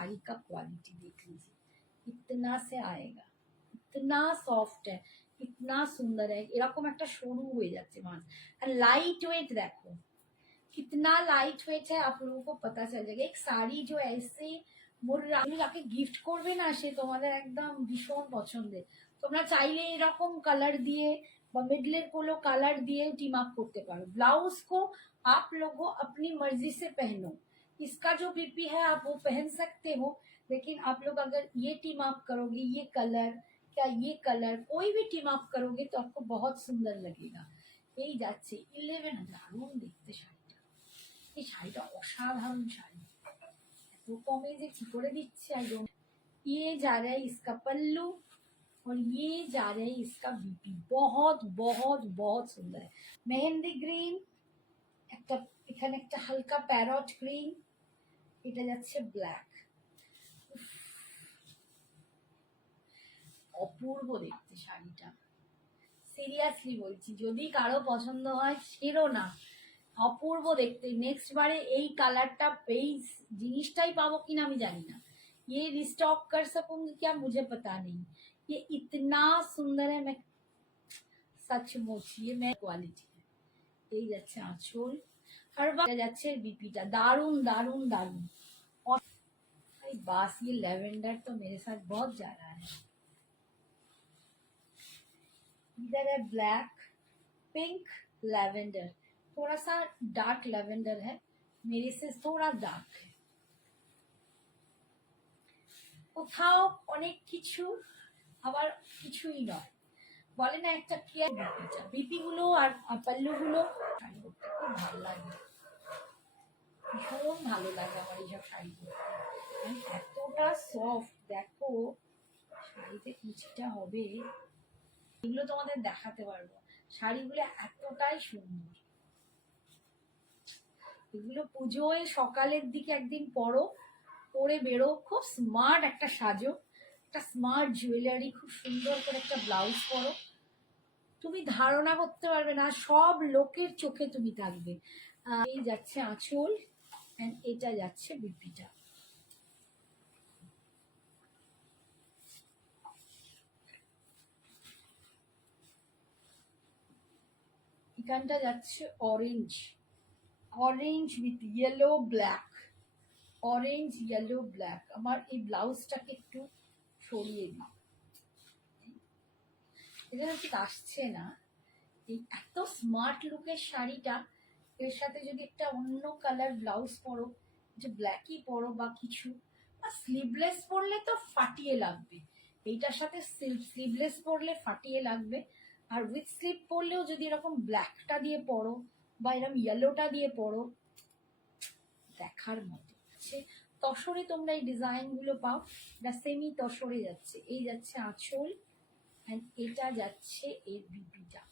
साड़ी का क्वालिटी देख लीजिए, इतना से आएगा, इतना सॉफ्ट है, इतना सुंदर है, এরকম একটা সরু হয়ে যাচ্ছে মান। আর लाइट वेट देखो कितना लाइट वेट है, आप लोगों को पता चल जाएगा। एक साड़ी जो ऐसे যাকে গিফট করবে না সে তোমাদের একদম ভীষণ পছন্দের। তোমরা চাইলে এরকম কালার দিয়ে বা মিডলের কোনো কালার দিয়ে टीम अप करते पारो। ब्लाउज को आप लोगों अपनी मर्जी से पहनो, इसका जो बीपी है आप वो पहन सकते हो, लेकिन आप लोग अगर ये टीम अप करोगे, ये कलर क्या ये कलर कोई भी टीम अप करोगे तो आपको बहुत सुंदर लगेगा। এই যাচ্ছে 11, দারুণ দেখতে শাড়িটা, এই শাড়িটা অসাধারণ শাড়ি, এত কমে যে কি করে দিচ্ছে आई डोंट। ये जा रहा है इसका पल्लू और ये जा रहा है इसका बीपी, बहुत बहुत बहुत सुंदर है। मेहंदी ग्रीन, একটা এখানে একটা হালকা প্যারট গ্রিন, এটা যাচ্ছে ব্ল্যাক, অপূর্ব দেখতে শাড়িটা, সিরিয়াসলি বলছি যদি কারো পছন্দ হয় ছেড়ো না, অপূর্ব দেখতে। নেক্সট বারে এই কালারটা এই জিনিসটাই পাবো কিনা আমি জানি না, ये रिस्टॉक कर सकूंगी क्या मुझे पता नहीं, ये इतना सुंदर है, मैं सचमुच ये मैं क्वालिटी है। এই যাচ্ছে আঁচল, আর যাচ্ছে বিপিটা, দারুন দারুন দারুন। और बस ये लेवेंडर तो मेरे साथ बहुत जा रहा है। इधर है ब्लैक, पिंक, लेवेंडर, थोड़ा सा डार्क लेवेंडर है, मेरे से थोड़ा डार्क है। কোথাও অনেক কিছু আবার কিছুই নয়, বলে না একটা কেয়ার বিপিটা, বিপি গুলো আর পাল্লুগুলো শাড়ি করতে খুব ভালো লাগে, ভীষণ ভালো লাগে আমার এইসব শাড়ি করতে, এতটা সফট। দেখো শাড়িতে কুচিটা হবে, এগুলো তোমাদের দেখাতে পারবো, শাড়িগুলো এতটাই সুন্দর। এগুলো পুজোয় সকালের দিকে একদিন পরো, পরে বেরো, খুব স্মার্ট একটা সাজো, একটা স্মার্ট জুয়েলারি, খুব সুন্দর করে একটা ব্লাউজ পরো, তুমি ধারণা করতে পারবে না, সব লোকের চোখে তুমি থাকবে। এই যাচ্ছে আঁচল, এন্ড এটা যাচ্ছে বিপিটা। এখানটা যাচ্ছে orange, orange with yellow black, orange yellow black. আমার এই ব্লাউজটাকে একটু সরিয়ে দিই, এখানে ঠিক আসছে না। এই এত স্মার্ট লুকের শাড়িটা, এর সাথে যদি একটা অন্য কালার ব্লাউজ পরো, যে ব্ল্যাকই পরো বা কিছু, আর স্লিভলেস পরলে তো ফাটিয়ে লাগবে, এইটার সাথে স্লিভলেস পরলে ফাটিয়ে লাগবে, আর উইথ স্লিভ পরলেও যদি এরকম ব্ল্যাকটা দিয়ে পরো বা এরকম ইয়েলোটা দিয়ে পরো, দেখার মতো। তসরে তোমরা এই ডিজাইন গুলো পাও, এটা সেমি তসরে যাচ্ছে। এই যাচ্ছে আঁচল, এন্ড এটা যাচ্ছে এর বিপিটা।